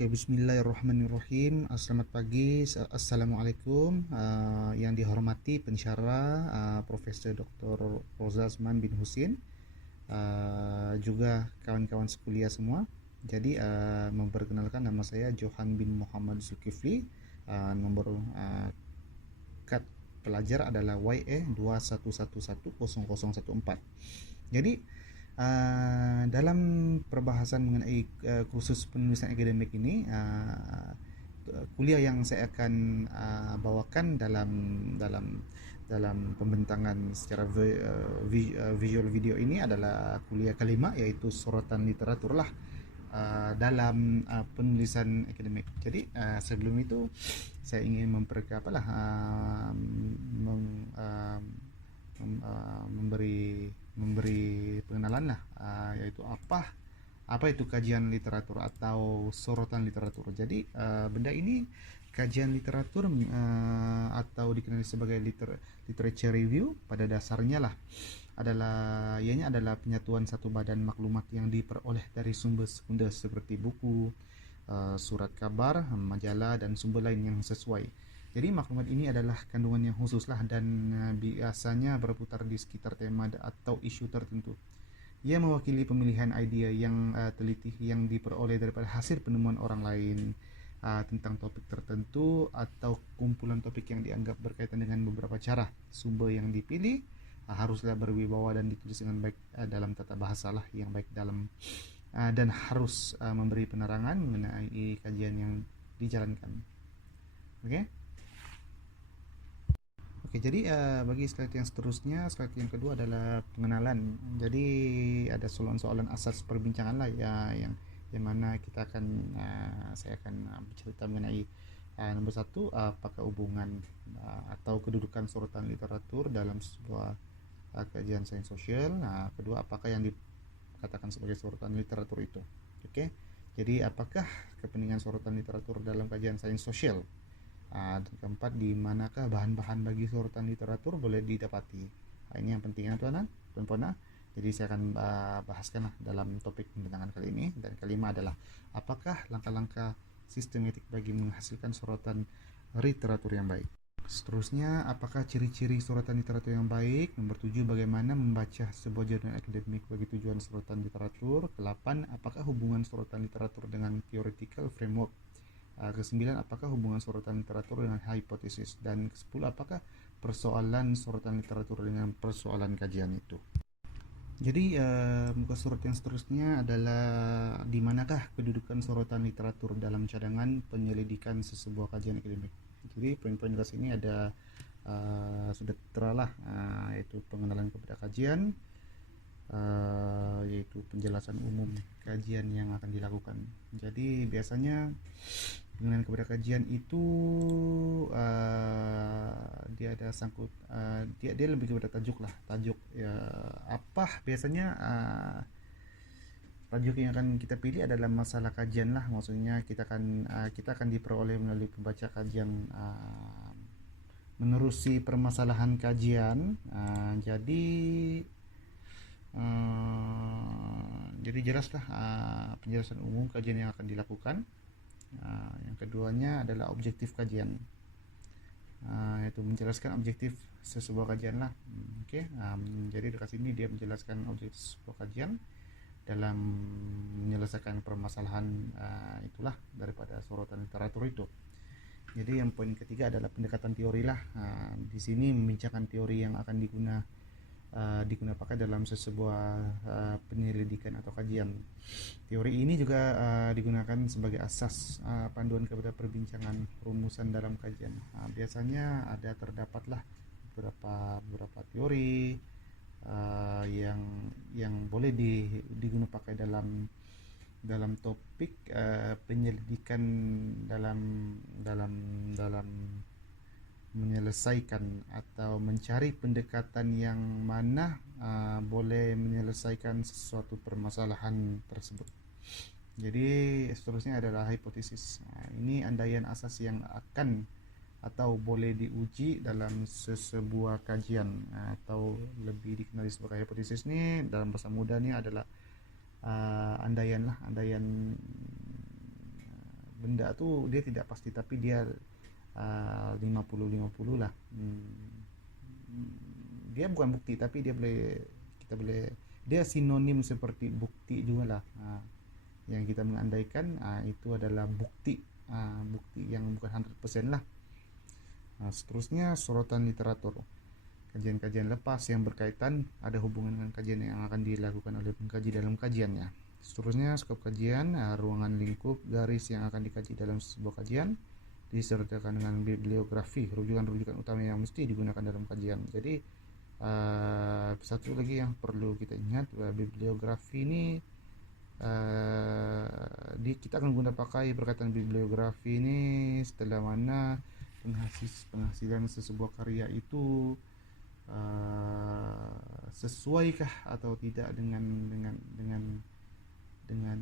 Oke, bismillahirrahmanirrahim. Selamat pagi, assalamualaikum. Yang dihormati pensyarah Profesor Dr. Roza Azman bin Husin, juga kawan-kawan sekuliah semua. Jadi memperkenalkan, nama saya Johan bin Muhammad Zulkifli. Nomor kad pelajar adalah YE2111014. Jadi dalam perbahasan mengenai kursus penulisan akademik ini, kuliah yang saya akan bawakan dalam dalam pembentangan secara visual video ini adalah kuliah kelima, yaitu sorotan literatur lah dalam penulisan akademik. Jadi sebelum itu saya ingin memberi pengenalan lah, yaitu apa itu kajian literatur atau sorotan literatur. Jadi benda ini, kajian literatur atau dikenali sebagai literature review, pada dasarnya lah ianya adalah penyatuan satu badan maklumat yang diperoleh dari sumber sekunder seperti buku, surat kabar, majalah, dan sumber lain yang sesuai. Jadi maklumat ini adalah kandungan yang khusus lah, dan biasanya berputar di sekitar tema atau isu tertentu. Ia mewakili pemilihan idea yang teliti yang diperoleh daripada hasil penemuan orang lain tentang topik tertentu, atau kumpulan topik yang dianggap berkaitan dengan beberapa cara. Sumber yang dipilih haruslah berwibawa dan ditulis dengan baik dalam tata bahasa lah yang baik dalam dan harus memberi penerangan mengenai kajian yang dijalankan. Oke. Oke, jadi bagi slide yang seterusnya, slide yang kedua adalah pengenalan. Jadi ada soalan-soalan asas perbincangan lah ya, yang mana saya akan bercerita mengenai nomor satu, apakah hubungan atau kedudukan sorotan literatur dalam sebuah kajian sains sosial. Nah, kedua, apakah yang dikatakan sebagai sorotan literatur itu. Oke, jadi apakah kepentingan sorotan literatur dalam kajian sains sosial. Dan keempat, di manakah bahan-bahan bagi sorotan literatur boleh didapati. Ini yang penting ya tuan-tuan. Jadi saya akan bahaskan dalam topik pembentangan kali ini. Dan kelima adalah, apakah langkah-langkah sistematik bagi menghasilkan sorotan literatur yang baik. Seterusnya, apakah ciri-ciri sorotan literatur yang baik. Nomor 7, bagaimana membaca sebuah jurnal akademik bagi tujuan sorotan literatur. Ke-8, apakah hubungan sorotan literatur dengan theoretical framework. Ke-9, apakah hubungan sorotan literatur dengan hipotesis. Dan ke-10, apakah persoalan sorotan literatur dengan persoalan kajian itu. Jadi muka surat yang seterusnya adalah, di manakah kedudukan sorotan literatur dalam cadangan penyelidikan sesebuah kajian akademik. Jadi poin-poin di sini ada sudah tertera lah, yaitu pengenalan kepada kajian, yaitu penjelasan umum kajian yang akan dilakukan. Jadi biasanya pengenalan kepada kajian itu dia ada sangkut, dia lebih kepada tajuk ya, apa biasanya tajuk yang akan kita pilih adalah masalah kajian lah. Maksudnya kita akan diperoleh melalui pembaca kajian menerusi permasalahan kajian. Jadi jelaslah penjelasan umum kajian yang akan dilakukan. Yang keduanya adalah objektif kajian, yaitu menjelaskan objektif sesebuah kajian lah. Jadi dekat sini dia menjelaskan objektif sebuah kajian dalam menyelesaikan permasalahan itulah daripada sorotan literatur itu. Jadi yang poin ketiga adalah pendekatan teori lah. Di sini membincangkan teori yang akan digunakan pakai dalam sebuah penyelidikan atau kajian. Teori ini juga digunakan sebagai asas panduan kepada perbincangan rumusan dalam kajian. Biasanya terdapatlah beberapa teori yang boleh digunakan pakai dalam topik penyelidikan dalam menyelesaikan atau mencari pendekatan yang mana boleh menyelesaikan sesuatu permasalahan tersebut. Jadi seterusnya adalah hipotesis. Ini andaian asas yang akan atau boleh diuji dalam sebuah kajian, atau lebih dikenali sebagai hipotesis. Ini dalam bahasa muda ini adalah andaian benda tuh dia tidak pasti, tapi dia 50-50 lah. Dia bukan bukti, tapi kita boleh dia sinonim seperti bukti juga lah. Yang kita mengandaikan itu adalah bukti, bukti yang bukan 100% lah. Seterusnya sorotan literatur, kajian-kajian lepas yang berkaitan ada hubungan dengan kajian yang akan dilakukan oleh pengkaji dalam kajiannya. Seterusnya skop kajian, ruangan lingkup garis yang akan dikaji dalam sebuah kajian, disertakan dengan bibliografi, rujukan-rujukan utama yang mesti digunakan dalam kajian. Jadi satu lagi yang perlu kita ingat, bibliografi ini kita akan guna pakai perkataan bibliografi ini setelah mana penghasilan sesebuah karya itu sesuaikah atau tidak dengan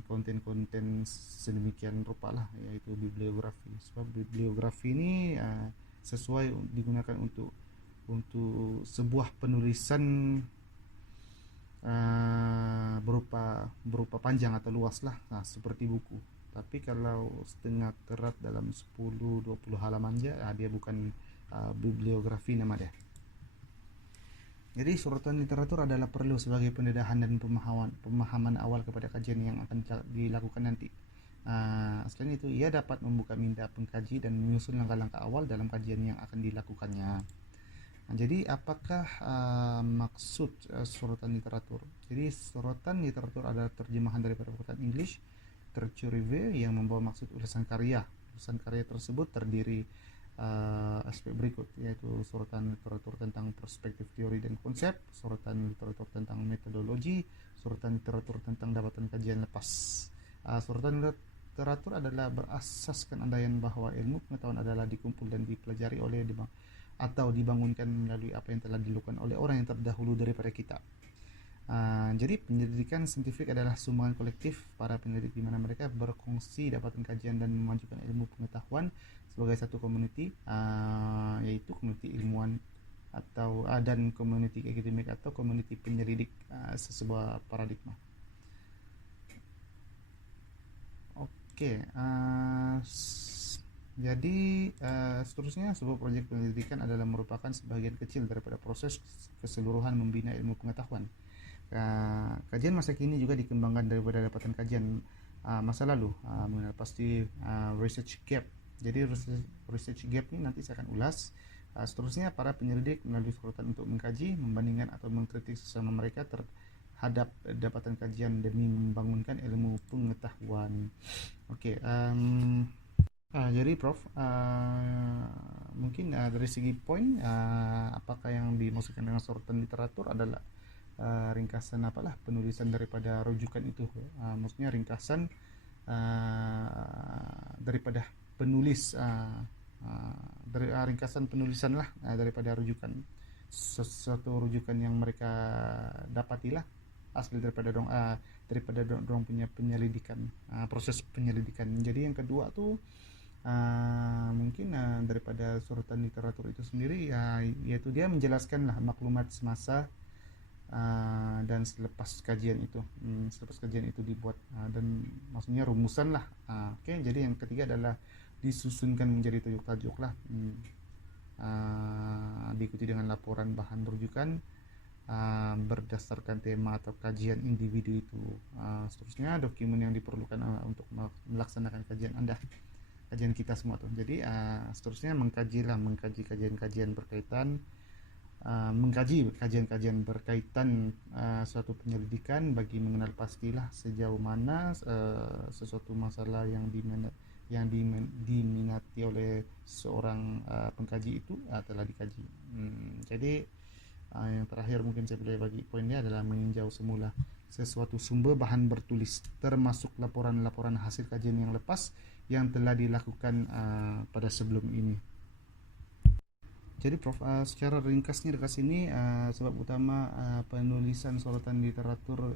konten-konten sedemikian rupa lah, yaitu bibliografi. Sebab bibliografi ini sesuai digunakan untuk sebuah penulisan berupa panjang atau luas lah, seperti buku. Tapi kalau setengah kerat dalam 10-20 halaman aja, dia bukan bibliografi nama dia. Jadi sorotan literatur adalah perlu sebagai pendedahan dan pemahaman awal kepada kajian yang akan dilakukan nanti. Selain itu, ia dapat membuka minda pengkaji dan menyusun langkah-langkah awal dalam kajian yang akan dilakukannya. Jadi apakah maksud sorotan literatur? Jadi sorotan literatur adalah terjemahan daripada perkataan English literature review yang membawa maksud ulasan karya. Ulasan karya tersebut terdiri aspek berikut, yaitu sorotan literatur tentang perspektif teori dan konsep, sorotan literatur tentang metodologi, sorotan literatur tentang dapatan kajian lepas. Sorotan literatur adalah berasaskan andaian bahwa ilmu pengetahuan adalah dikumpul dan dipelajari oleh atau dibangunkan melalui apa yang telah dilakukan oleh orang yang terdahulu daripada kita. Jadi penyelidikan saintifik adalah sumbangan kolektif para penyelidik di mana mereka berkongsi dapatan kajian dan memajukan ilmu pengetahuan sebagai satu community, yaitu community ilmuwan atau dan community akademik atau community penyelidik, sebuah paradigma. Oke, jadi seterusnya sebuah proyek penyelidikan adalah merupakan sebagian kecil daripada proses keseluruhan membina ilmu pengetahuan. Kajian masa kini juga dikembangkan daripada dapatan kajian masa lalu mengenai pasti research gap. Jadi research gap ini nanti saya akan ulas. Seterusnya para penyelidik melalui sorotan untuk mengkaji, membandingkan atau mengkritik sesama mereka terhadap dapatan kajian demi membangunkan ilmu pengetahuan. Oke, jadi Prof, mungkin dari segi poin, apakah yang dimaksudkan dengan sorotan literatur adalah ringkasan apalah penulisan daripada rujukan itu, maksudnya ringkasan daripada penulis, ringkasan penulisan lah daripada rujukan, sesuatu rujukan yang mereka dapatilah asli daripada dong punya penyelidikan, proses penyelidikan. Jadi yang kedua tuh mungkin daripada sorotan literatur itu sendiri, yaitu dia menjelaskan lah maklumat semasa dan selepas kajian itu dibuat, dan maksudnya rumusan lah. Oke, jadi yang ketiga adalah disusunkan menjadi tajuk-tajuk lah, diikuti dengan laporan bahan rujukan berdasarkan tema atau kajian individu itu. Seterusnya dokumen yang diperlukan untuk melaksanakan kajian kita semua tuh. Jadi seterusnya mengkaji kajian-kajian berkaitan, mengkaji kajian-kajian berkaitan suatu penyelidikan bagi mengenal pastilah sejauh mana sesuatu masalah yang diminati oleh seorang pengkaji itu telah dikaji. Jadi yang terakhir mungkin saya boleh bagi poinnya adalah meninjau semula sesuatu sumber bahan bertulis, termasuk laporan-laporan hasil kajian yang lepas yang telah dilakukan pada sebelum ini. Jadi Prof, secara ringkasnya dekat sini, sebab utama penulisan sorotan literatur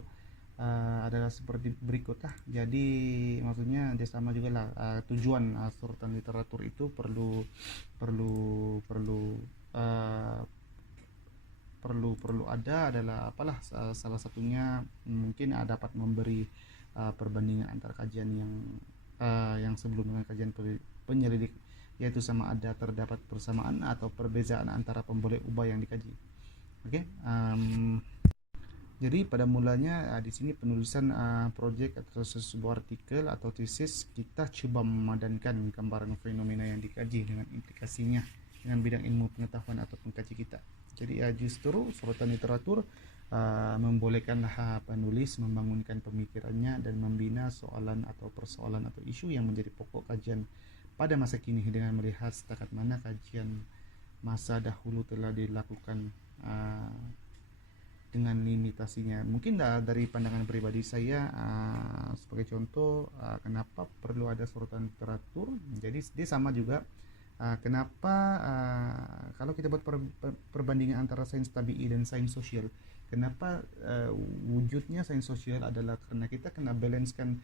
adalah seperti berikut lah. Jadi maksudnya dia sama juga lah, tujuan sorotan literatur itu perlu ada adalah apalah, salah satunya mungkin dapat memberi perbandingan antara kajian yang yang sebelum dengan kajian penyelidik, yaitu sama ada terdapat persamaan atau perbezaan antara pemboleh ubah yang dikaji. Oke, jadi pada mulanya di sini penulisan project atau sebuah artikel atau tesis, kita coba memadankan gambaran fenomena yang dikaji dengan implikasinya dengan bidang ilmu pengetahuan atau pengkaji kita. Jadi justru sorotan literatur membolehkanlah penulis membangunkan pemikirannya dan membina soalan atau persoalan atau isu yang menjadi pokok kajian pada masa kini dengan melihat setakat mana kajian masa dahulu telah dilakukan dengan limitasinya. Mungkin dari pandangan pribadi saya, sebagai contoh, kenapa perlu ada sorotan literatur. Jadi dia sama juga, kenapa kalau kita buat perbandingan antara sains tabi'i dan sains sosial, kenapa wujudnya sains sosial adalah karena kita kena balancekan,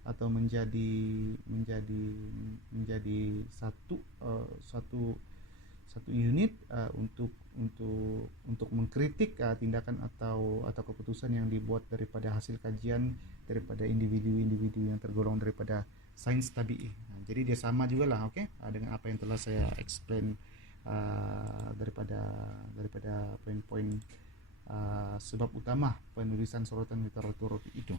atau menjadi satu unit untuk mengkritik tindakan atau keputusan yang dibuat daripada hasil kajian daripada individu-individu yang tergolong daripada sains tabi'i. Jadi dia sama juga lah, dengan apa yang telah saya explain daripada poin-poin sebab utama penulisan sorotan literatur itu.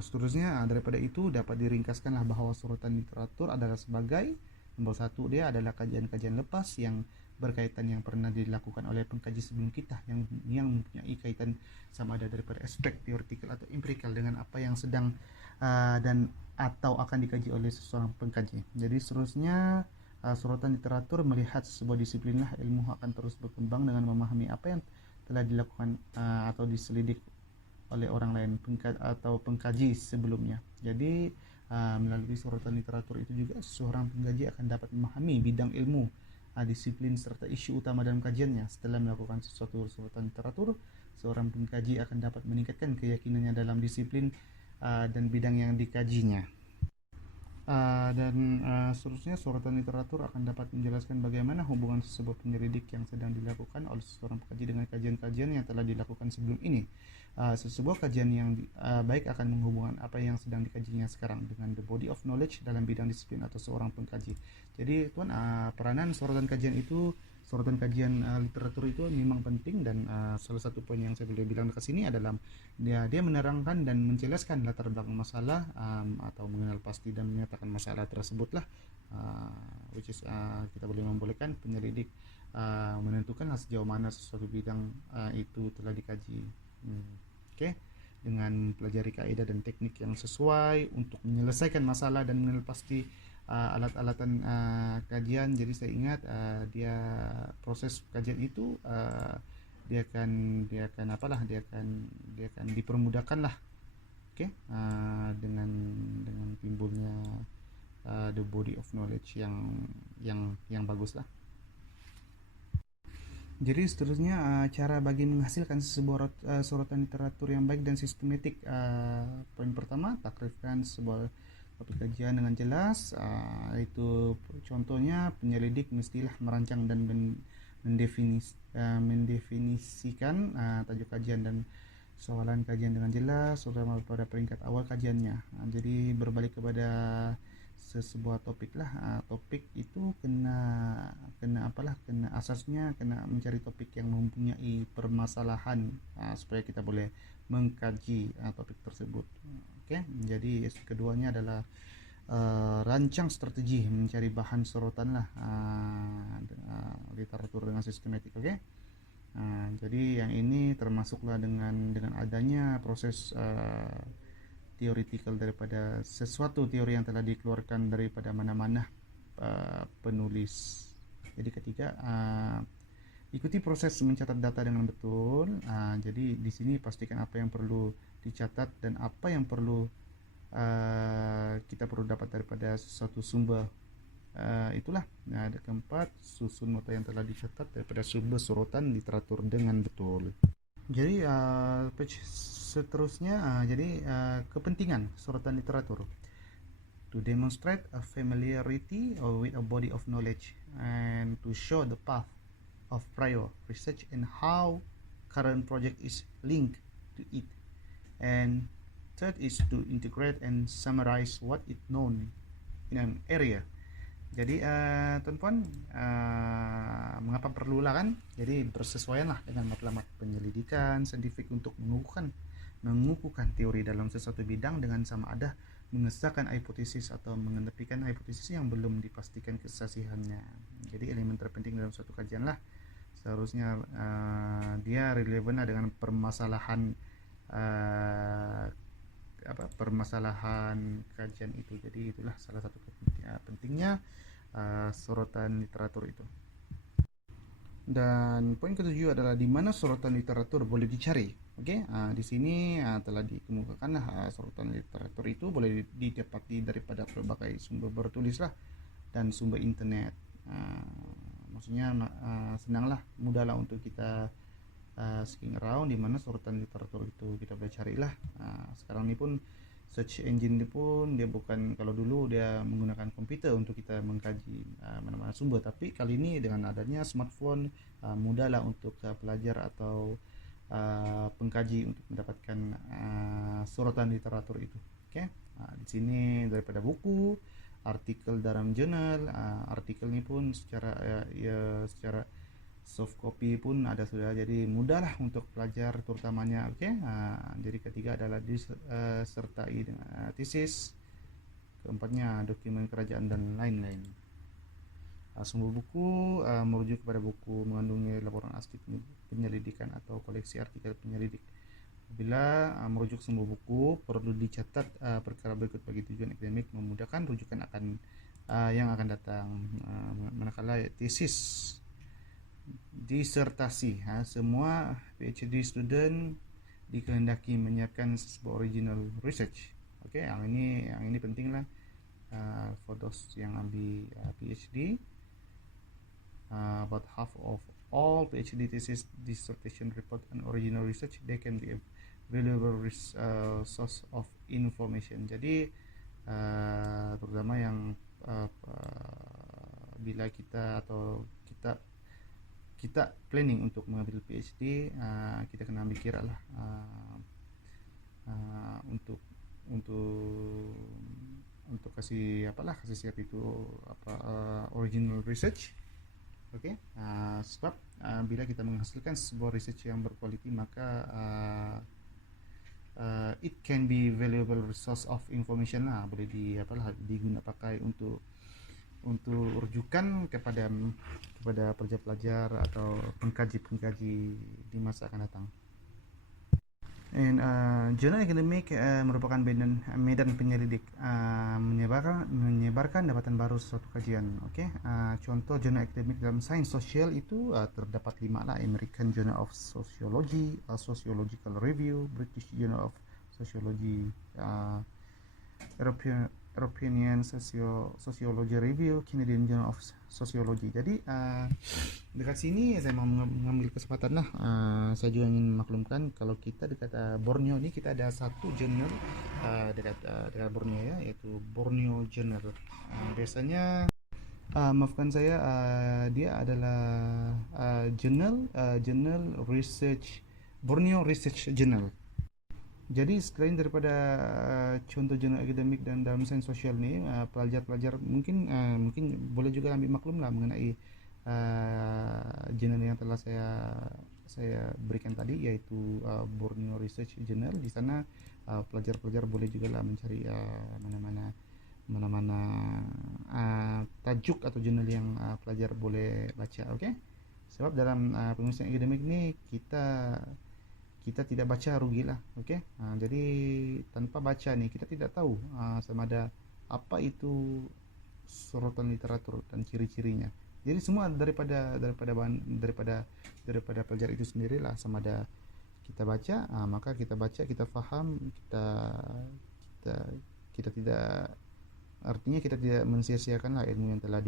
Seterusnya daripada itu dapat diringkaskanlah bahwa sorotan literatur adalah sebagai nomor satu, dia adalah kajian-kajian lepas yang berkaitan yang pernah dilakukan oleh pengkaji sebelum kita yang mempunyai kaitan sama ada daripada aspek teoretikal atau empirikal dengan apa yang sedang dan atau akan dikaji oleh seseorang pengkaji. Jadi seterusnya sorotan literatur melihat sebuah disiplinlah ilmu akan terus berkembang dengan memahami apa yang telah dilakukan atau diselidik oleh orang lain atau pengkaji sebelumnya. Jadi melalui sorotan literatur itu juga seorang pengkaji akan dapat memahami bidang ilmu, disiplin serta isu utama dalam kajiannya. Setelah melakukan sesuatu sorotan literatur, seorang pengkaji akan dapat meningkatkan keyakinannya dalam disiplin dan bidang yang dikajinya. Seterusnya sorotan literatur akan dapat menjelaskan bagaimana hubungan sebuah penyelidik yang sedang dilakukan oleh seorang pengkaji dengan kajian-kajian yang telah dilakukan sebelum ini. Sebuah kajian yang baik akan menghubungkan apa yang sedang dikajinya sekarang dengan the body of knowledge dalam bidang disiplin atau seorang pengkaji. Jadi tuan, peranan sorotan kajian literatur itu memang penting, dan salah satu poin yang saya boleh bilang dekat sini adalah dia menerangkan dan menjelaskan latar belakang masalah atau mengenal pasti dan menyatakan masalah tersebut lah, which is kita boleh membolehkan penyelidik menentukan sejauh mana sesuatu bidang itu telah dikaji. Dengan pelajari kaidah dan teknik yang sesuai untuk menyelesaikan masalah dan mengenal pasti alat-alatan kajian. Jadi saya ingat dia proses kajian itu dia akan dipermudahkan lah, dengan timbulnya the body of knowledge yang bagus lah. Jadi seterusnya cara bagi menghasilkan sebuah sorotan literatur yang baik dan sistematik. Poin pertama, takrifkan sebuah topik kajian dengan jelas. Itu contohnya penyelidik mestilah merancang dan mendefinisikan tajuk kajian dan soalan kajian dengan jelas terutama pada peringkat awal kajiannya. Jadi berbalik kepada sebuah topik lah, topik itu kena asasnya kena mencari topik yang mempunyai permasalahan supaya kita boleh mengkaji topik tersebut. Jadi keduanya adalah rancang strategi mencari bahan sorotan lah, literatur dengan sistematik. Jadi yang ini termasuklah dengan adanya proses teoretikal daripada sesuatu teori yang telah dikeluarkan daripada mana-mana penulis. Jadi ketiga, ikuti proses mencatat data dengan betul. Jadi di sini pastikan apa yang perlu dicatat dan apa yang perlu kita perlu dapat daripada suatu sumber. Itulah. Ada keempat, susun nota yang telah dicatat daripada sumber sorotan literatur dengan betul. Jadi seterusnya, kepentingan sorotan literatur to demonstrate a familiarity with a body of knowledge and to show the path of prior research and how current project is linked to it, And third is to integrate and summarize what is known in an area. Jadi tuan-puan, mengapa perlulah kan? Jadi bersesuaian lah dengan matlamat penyelidikan saintifik untuk mengukuhkan teori dalam sesuatu bidang dengan sama ada mengesahkan hipotesis atau mengenepikan hipotesis yang belum dipastikan kesasihannya. Jadi elemen terpenting dalam suatu kajian lah seharusnya dia relevan dengan permasalahan permasalahan kajian itu. Jadi itulah salah satu pentingnya sorotan literatur itu. Dan poin ketujuh adalah di mana sorotan literatur boleh dicari. Oke, di sini telah dikemukakan sorotan literatur itu boleh didapati daripada berbagai sumber bertulis lah dan sumber internet. Maksudnya senanglah, mudahlah untuk kita seeking around di mana sorotan literatur itu kita boleh carilah. Sekarang ini pun search engine ini pun dia bukan, kalau dulu dia menggunakan komputer untuk kita mengkaji mana-mana sumber, tapi kali ini dengan adanya smartphone mudahlah untuk pelajar atau pengkaji untuk mendapatkan sorotan literatur itu. Oke, di sini daripada buku, artikel dalam jurnal, artikel ini pun secara secara soft copy pun ada sudah, jadi mudahlah untuk pelajar terutamanya. Jadi ketiga adalah disertai dengan tesis, keempatnya dokumen kerajaan dan lain-lain. Sumber buku merujuk kepada buku mengandungi laporan asli penyelidikan atau koleksi artikel penyelidik. Bila merujuk sumber buku perlu dicatat perkara berikut bagi tujuan akademik memudahkan rujukan yang akan datang. Manakala tesis, disertasi, semua PhD student dikehendaki menyiapkan sebuah original research. Yang ini penting lah for those yang ambil PhD. About half of all PhD thesis, dissertation report and original research, they can be a valuable source of information. Jadi terutama yang bila kita planning untuk mengambil PhD, kita kena ambil kira lah untuk kasih siap itu original research. Sebab bila kita menghasilkan sebuah research yang berkualiti, maka it can be valuable resource of information lah, boleh diguna pakai untuk rujukan kepada pelajar-pelajar atau pengkaji di masa akan datang. Jurnal akademik merupakan medan penyelidik, menyebarkan dapatan baru suatu kajian. Contoh jurnal akademik dalam sains sosial itu terdapat 5 lah: American Journal of Sociology, Sociological Review, British Journal of Sociology, European Sociology Review, Canadian Journal of Sociology. Jadi dekat sini saya mau mengambil kesempatan lah, saya juga ingin maklumkan kalau kita dekat Borneo ini kita ada satu jurnal dekat Borneo ya, yaitu Borneo Journal. Biasanya maafkan saya, dia adalah jurnal research, Borneo Research Journal. Jadi selain daripada contoh jurnal akademik dan dalam sains sosial ni, pelajar-pelajar mungkin boleh juga ambil maklum lah mengenai jurnal yang telah saya berikan tadi, yaitu Borneo Research Journal. Di sana pelajar-pelajar boleh juga lah mencari mana-mana tajuk atau jurnal yang pelajar boleh baca. Sebab dalam penulisan akademik ni kita tidak baca rugilah. Jadi tanpa baca ni kita tidak tahu sama ada apa itu sorotan literatur dan ciri-cirinya. Jadi semua daripada pelajar itu sendirilah, sama ada kita baca, maka kita baca, kita faham, kita tidak, artinya kita tidak mensia-siakanlah ilmu yang telah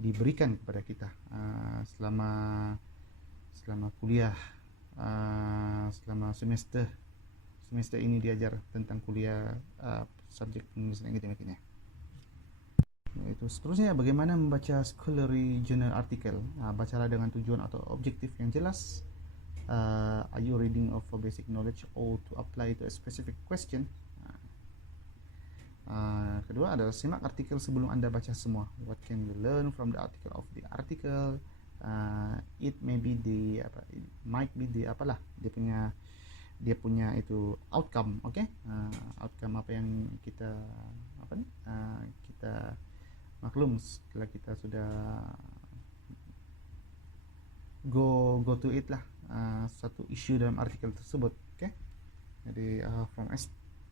diberikan kepada kita selama kuliah. Selama semester ini diajar tentang kuliah subjek penulisan akademik ini. Itu seterusnya, bagaimana membaca scholarly journal artikel. Bacalah dengan tujuan atau objektif yang jelas, Are you reading for basic knowledge or to apply to a specific question? Kedua adalah simak artikel sebelum Anda baca semua. What can you learn from the article of the article? It may be it might be dia punya itu outcome, oke? Outcome apa yang kita kita maklum setelah kita sudah go to it lah, satu isu dalam artikel tersebut, oke? Jadi from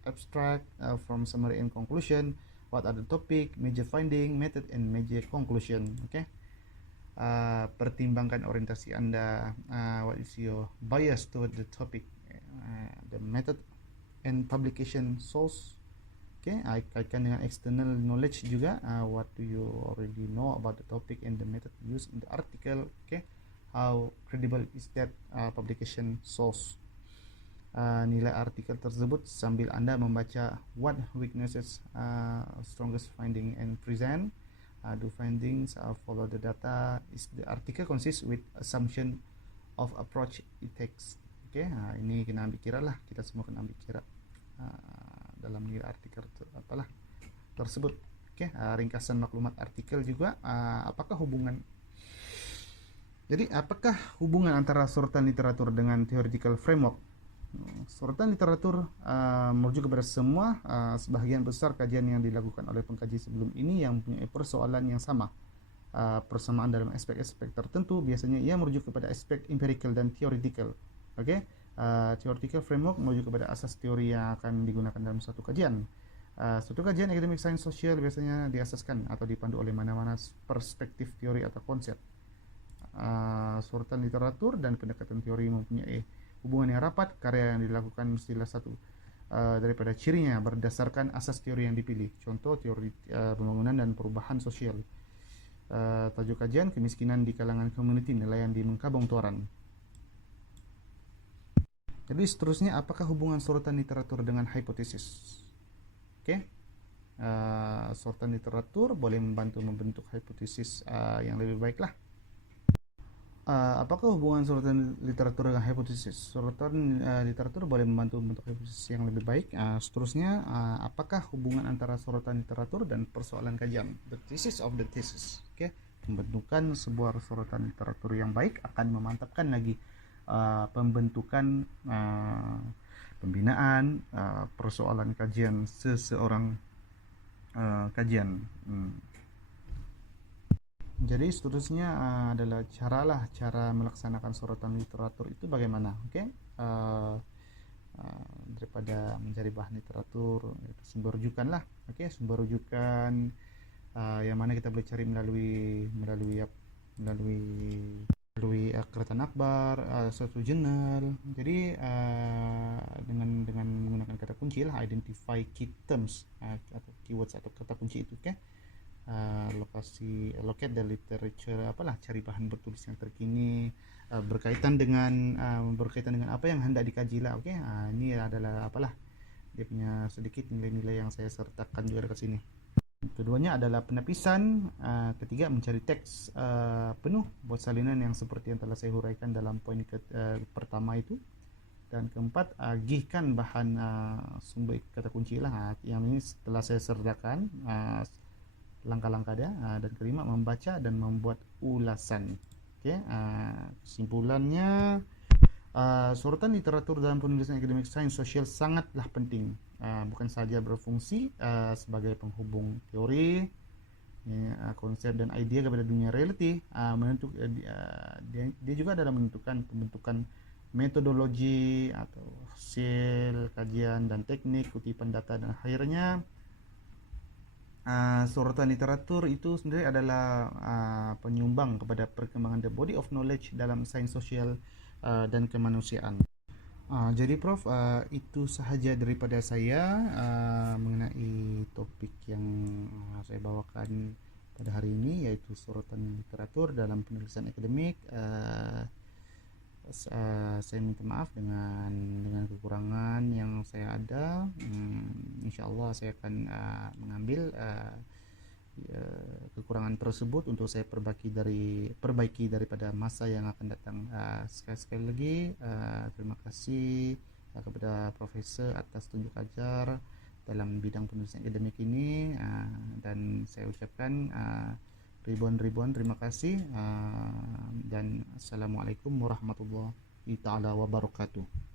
abstract, from summary and conclusion, what are the topic, major finding, method and major conclusion, oke? Pertimbangkan orientasi Anda, what is your bias toward the topic, the method and publication source, kaitkan dengan external knowledge juga, what do you already know about the topic and the method used in the article, how credible is that publication source. Nilai artikel tersebut sambil Anda membaca what weaknesses, strongest finding and present, do findings, follow the data, is the article consists with assumption of approach it takes. Ini kena ambil kira lah, kita semua kena ambil kira dalam nilai artikel tersebut. Ringkasan maklumat artikel juga, apakah hubungan antara sorotan literatur dengan theoretical framework? Sorotan literatur merujuk kepada semua sebahagian besar kajian yang dilakukan oleh pengkaji sebelum ini yang mempunyai persoalan yang sama. Persamaan dalam aspek-aspek tertentu biasanya ia merujuk kepada aspek empirical dan theoretical. Theoretical framework merujuk kepada asas teori yang akan digunakan dalam suatu kajian. Suatu kajian academic science sosial biasanya diasaskan atau dipandu oleh mana-mana perspektif teori atau konsep. Sorotan literatur dan pendekatan teori mempunyai hubungan yang rapat. Karya yang dilakukan mestilah satu daripada cirinya berdasarkan asas teori yang dipilih. Contoh teori pembangunan dan perubahan sosial. Tajuk kajian kemiskinan di kalangan komuniti nelayan di Mengkabong Toran. Jadi seterusnya, apakah hubungan sorotan literatur dengan hipotesis? Sorotan literatur boleh membantu membentuk hipotesis yang lebih baik lah. Apakah hubungan sorotan literatur dengan hipotesis? Sorotan literatur boleh membantu membentuk hipotesis yang lebih baik. Seterusnya, apakah hubungan antara sorotan literatur dan persoalan kajian? The thesis of the thesis. Pembentukan sebuah sorotan literatur yang baik akan memantapkan lagi pembentukan pembinaan persoalan kajian seseorang kajian. Jadi seterusnya adalah cara melaksanakan sorotan literatur itu bagaimana? Daripada mencari bahan literatur, sumber rujukan lah. Sumber rujukan yang mana kita boleh cari melalui Keratan Akbar, suatu jurnal. Jadi dengan menggunakan kata kunci lah, identify key terms atau keywords atau kata kunci itu, locate the literature, cari bahan bertulis yang terkini berkaitan dengan apa yang hendak dikaji lah. Ini adalah dia punya sedikit nilai-nilai yang saya sertakan juga dekat sini. Keduanya adalah penapisan. Ketiga, mencari teks penuh buat salinan yang seperti yang telah saya huraikan dalam poin pertama itu. Dan keempat, agihkan bahan sumber kata kunci lah. Yang ini setelah saya sertakan langkah-langkah dia. Dan kelima, membaca dan membuat ulasan. Kesimpulannya, sorotan literatur dalam penulisan akademik sains sosial sangatlah penting. Bukan saja berfungsi sebagai penghubung teori, konsep dan idea kepada dunia realiti, dia juga dalam menentukan pembentukan metodologi atau hasil kajian dan teknik kutipan data, dan akhirnya sorotan literatur itu sendiri adalah penyumbang kepada perkembangan the body of knowledge dalam sains sosial dan kemanusiaan. Jadi Prof, itu sahaja daripada saya mengenai topik yang saya bawakan pada hari ini, yaitu sorotan literatur dalam penulisan akademik. Saya minta maaf dengan kekurangan yang saya ada. Insyaallah saya akan mengambil ya, kekurangan tersebut untuk saya perbaiki daripada masa yang akan datang. Sekali lagi terima kasih kepada Profesor atas tunjuk ajar dalam bidang penulisan akademik ini, dan saya ucapkan ribuan terima kasih, dan assalamualaikum warahmatullahi taala wabarakatuh.